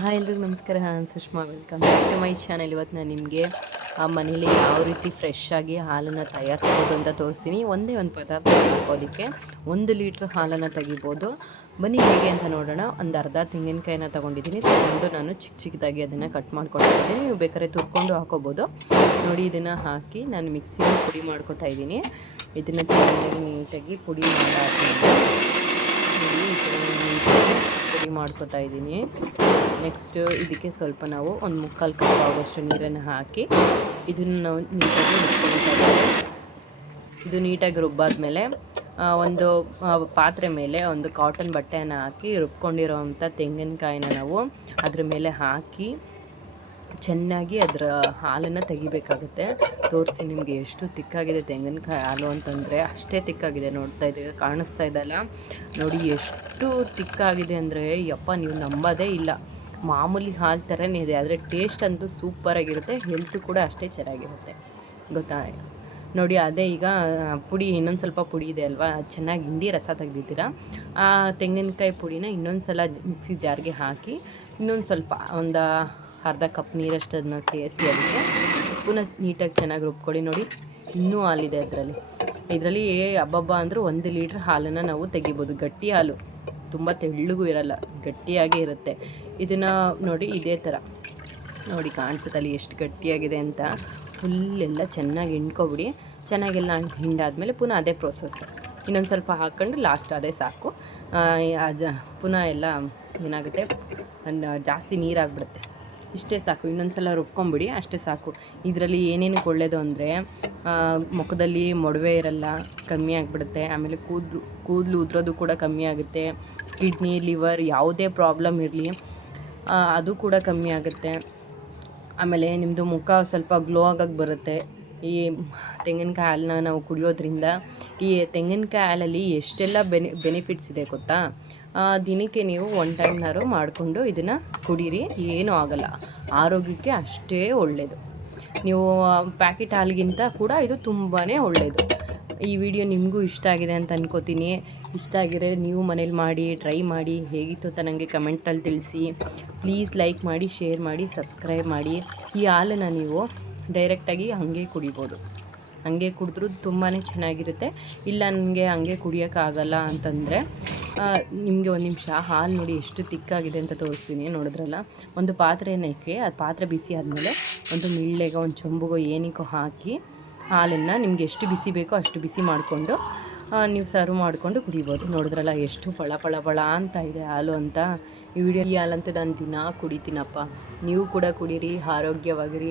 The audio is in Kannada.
ಹಾಯ್ ಎಲ್ರಿಗೂ ನಮಸ್ಕಾರ. ನಾನು Sushma. Welcome back to my channel. ಇವತ್ತು ನಾನು ನಿಮಗೆ ಮನೇಲಿ ಯಾವ ರೀತಿ ಫ್ರೆಶ್ ಆಗಿ ಹಾಲನ್ನು ತಯಾರಿಸ್ಬೋದು ಅಂತ ತೋರಿಸ್ತೀನಿ. ಒಂದೇ ಒಂದು ಪದಾರ್ಥ ಹಾಕೋದಕ್ಕೆ 1 ಲೀಟ್ರ್ ಹಾಲನ್ನು ತೆಗಿಬೋದು. ಬನ್ನಿ ಹೇಗೆ ಅಂತ ನೋಡೋಣ. ಒಂದು ಅರ್ಧ ತೆಂಗಿನಕಾಯಿನ ತೊಗೊಂಡಿದ್ದೀನಿ. ತೊಗೊಂಡು ನಾನು ಚಿಕ್ಕದಾಗಿ ಅದನ್ನು ಕಟ್ ಮಾಡ್ಕೊಂಡಿದ್ದೀನಿ. ನೀವು ಬೇಕಾದ್ರೆ ತುರ್ಕೊಂಡು ಹಾಕೋಬೋದು. ನೋಡಿ, ಇದನ್ನು ಹಾಕಿ ನಾನು ಮಿಕ್ಸಿಗೆ ಪುಡಿ ಮಾಡ್ಕೊತಾ ಇದ್ದೀನಿ. ಇದನ್ನು ಚೆನ್ನಾಗಿ ನೀಟಾಗಿ ಪುಡಿ ಪುಡಿ ಮಾಡ್ಕೊತಾ ಇದ್ದೀನಿ. ನೆಕ್ಸ್ಟ್ ಇದಕ್ಕೆ ಸ್ವಲ್ಪ ನಾವು ಒಂದು 3/4 ಕಪ್ ಆಗೋಷ್ಟು ನೀರನ್ನು ಹಾಕಿ ಇದನ್ನು ನಾವು ನೀಟಾಗಿ ರುಬ್ಕೊಳ್ತಾ ಇದ್ದೀವಿ. ಇದು ನೀಟಾಗಿ ರುಬ್ಬಾದ್ಮೇಲೆ ಒಂದು ಪಾತ್ರೆ ಮೇಲೆ ಒಂದು ಕಾಟನ್ ಬಟ್ಟೆಯನ್ನು ಹಾಕಿ ರುಬ್ಕೊಂಡಿರೋವಂಥ ತೆಂಗಿನಕಾಯಿನ ನಾವು ಅದ್ರ ಮೇಲೆ ಹಾಕಿ ಚೆನ್ನಾಗಿ ಅದರ ಹಾಲನ್ನು ತೆಗಿಬೇಕಾಗುತ್ತೆ. ತೋರಿಸಿ ನಿಮಗೆ ಎಷ್ಟು ತಿಕ್ಕಾಗಿದೆ ತೆಂಗಿನಕಾಯಿ ಹಾಲು ಅಂತಂದರೆ ಅಷ್ಟೇ ತಿಕ್ಕಾಗಿದೆ. ನೋಡ್ತಾ ಇದ್ದೀವಿ, ಕಾಣಿಸ್ತಾ ಇದೆಲ್ಲ ನೋಡಿ ಎಷ್ಟು ತಿಕ್ಕಾಗಿದೆ ಅಂದರೆ ಯಪ್ಪ, ನೀವು ನಂಬೋದೇ ಇಲ್ಲ. ಮಾಮೂಲಿ ಹಾಲು ಥರನೇ ಇದೆ, ಆದರೆ ಟೇಸ್ಟ್ ಅಂತೂ ಸೂಪರಾಗಿರುತ್ತೆ. ಹೆಲ್ತ್ ಕೂಡ ಅಷ್ಟೇ ಚೆನ್ನಾಗಿರುತ್ತೆ, ಗೊತ್ತಾ? ನೋಡಿ, ಅದೇ ಈಗ ಪುಡಿ ಇನ್ನೊಂದು ಸ್ವಲ್ಪ ಪುಡಿ ಇದೆ ಅಲ್ವಾ, ಚೆನ್ನಾಗಿ ಹಿಂಡಿ ರಸ ತೆಗ್ದಿದ್ದೀರಾ. ಆ ತೆಂಗಿನಕಾಯಿ ಪುಡಿನ ಇನ್ನೊಂದು ಸಲ ಮಿಕ್ಸಿ ಜಾರ್ಗೆ ಹಾಕಿ ಇನ್ನೊಂದು ಸ್ವಲ್ಪ ಒಂದು ಅರ್ಧ ಕಪ್ ನೀರಷ್ಟು ಅದನ್ನ ಸೇರಿಸಿ ಅದಕ್ಕೆ ಪುನಃ ನೀಟಾಗಿ ಚೆನ್ನಾಗಿ ರುಬ್ಕೊಳ್ಳಿ. ನೋಡಿ, ಇನ್ನೂ ಹಾಲಿದೆ ಇದರಲ್ಲಿ ಹಬ್ಬ ಅಂದರೂ 1 ಲೀಟ್ರ್ ಹಾಲನ್ನು ನಾವು ತೆಗಿಬೋದು. ಗಟ್ಟಿ ಹಾಲು, ತುಂಬ ತೆಳ್ಳಗೂ ಇರಲ್ಲ, ಗಟ್ಟಿಯಾಗೇ ಇರುತ್ತೆ. ಇದನ್ನು ನೋಡಿ, ಇದೇ ಥರ ನೋಡಿ ಕಾಣಿಸುತ್ತಲ್ಲಿ ಎಷ್ಟು ಗಟ್ಟಿಯಾಗಿದೆ ಅಂತ. ಫುಲ್ಲೆಲ್ಲ ಚೆನ್ನಾಗಿ ಹಿಂಡ್ಕೊಬಿಡಿ. ಚೆನ್ನಾಗೆಲ್ಲ ಹಿಂಡಾದ್ಮೇಲೆ ಪುನಃ ಅದೇ ಪ್ರೋಸೆಸ್ ಇನ್ನೊಂದು ಸ್ವಲ್ಪ ಹಾಕ್ಕೊಂಡು ಲಾಸ್ಟ್ ಅದೇ ಸಾಕು. ಪುನಃ ಎಲ್ಲ ಏನಾಗುತ್ತೆ, ಜಾಸ್ತಿ ನೀರಾಗ್ಬಿಡುತ್ತೆ. ಇಷ್ಟೇ ಸಾಕು. ಇನ್ನೊಂದು ಸಲ ರುಬ್ಕೊಂಬಿಡಿ, ಅಷ್ಟೇ ಸಾಕು. ಇದರಲ್ಲಿ ಏನೇನು ಒಳ್ಳೆಯದು ಅಂದರೆ ಮುಖದಲ್ಲಿ ಮೊಡವೆ ಇರಲ್ಲ, ಕಮ್ಮಿ ಆಗಿಬಿಡುತ್ತೆ. ಆಮೇಲೆ ಕೂದಲು ಉದುರೋದು ಕೂಡ ಕಮ್ಮಿ ಆಗುತ್ತೆ. ಕಿಡ್ನಿ, ಲಿವರ್ ಯಾವುದೇ ಪ್ರಾಬ್ಲಮ್ ಇರಲಿ ಅದು ಕೂಡ ಕಮ್ಮಿ ಆಗುತ್ತೆ. ಆಮೇಲೆ ನಿಮ್ಮದು ಮುಖ ಸ್ವಲ್ಪ ಗ್ಲೋ ಆಗೋಕ್ಕೆ ಬರುತ್ತೆ. ಈ ತೆಂಗಿನಕಾಯಿ ಹಾಲನ್ನ ನಾವು ಕುಡಿಯೋದ್ರಿಂದ, ಈ ತೆಂಗಿನಕಾಯಿ ಹಾಲಲ್ಲಿ ಎಷ್ಟೆಲ್ಲ ಬೆನಿಫಿಟ್ಸ್ ಇದೆ ಗೊತ್ತಾ? ದಿನಕ್ಕೆ ನೀವು 1 ಟೈಮ್ನಾರು ಮಾಡಿಕೊಂಡು ಇದನ್ನು ಕುಡೀರಿ, ಏನೂ ಆಗೋಲ್ಲ. ಆರೋಗ್ಯಕ್ಕೆ ಅಷ್ಟೇ ಒಳ್ಳೆಯದು. ನೀವು ಪ್ಯಾಕೆಟ್ ಹಾಲಿಗಿಂತ ಕೂಡ ಇದು ತುಂಬಾ ಒಳ್ಳೆಯದು. ಈ ವಿಡಿಯೋ ನಿಮಗೂ ಇಷ್ಟ ಆಗಿದೆ ಅಂತ ಅನ್ಕೋತೀನಿ. ಇಷ್ಟ ಆಗಿದ್ರೆ ನೀವು ಮನೇಲಿ ಮಾಡಿ ಟ್ರೈ ಮಾಡಿ. ಹೇಗಿತ್ತು ಅಂತ ನನಗೆ ಕಮೆಂಟಲ್ಲಿ ತಿಳಿಸಿ. ಪ್ಲೀಸ್ ಲೈಕ್ ಮಾಡಿ, ಶೇರ್ ಮಾಡಿ, ಸಬ್ಸ್ಕ್ರೈಬ್ ಮಾಡಿ. ಈ ಹಾಲನ್ನು ನೀವು ಡೈರೆಕ್ಟಾಗಿ ಹಾಗೆ ಕುಡಿಬೋದು. ಹಾಗೆ ಕುಡಿದ್ರೂ ತುಂಬಾ ಚೆನ್ನಾಗಿರುತ್ತೆ. ಇಲ್ಲ ನನಗೆ ಹಾಗೆ ಕುಡಿಯೋಕ್ಕಾಗಲ್ಲ ಅಂತಂದರೆ ನಿಮಗೆ ಒಂದು ನಿಮಿಷ ಹಾಲು ನೋಡಿ ಎಷ್ಟು ತಿಕ್ಕಾಗಿದೆ ಅಂತ ತೋರಿಸ್ತೀನಿ. ನೋಡಿದ್ರಲ್ಲ, ಒಂದು ಪಾತ್ರೆನಕ್ಕೆ ಅದು ಪಾತ್ರೆ ಬಿಸಿ ಆದಮೇಲೆ ಒಂದು ಮಿಳ್ಳೆಗೋ ಒಂದು ಚೊಂಬುಗೋ ಏನಕ್ಕೋ ಹಾಕಿ ಹಾಲನ್ನು ನಿಮ್ಗೆ ಎಷ್ಟು ಬಿಸಿ ಬೇಕೋ ಅಷ್ಟು ಬಿಸಿ ಮಾಡಿಕೊಂಡು ನೀವು ಸರ್ವ್ ಮಾಡಿಕೊಂಡು ಕುಡಿಬೋದು. ನೋಡಿದ್ರಲ್ಲ ಎಷ್ಟು ಪಳ ಅಂತ ಇದೆ ಹಾಲು ಅಂತ. ಈ ಹಾಲಂತೂ ನಾನು ದಿನ ಕುಡಿತೀನಪ್ಪ. ನೀವು ಕೂಡ ಕುಡೀರಿ, ಆರೋಗ್ಯವಾಗಿರಿ.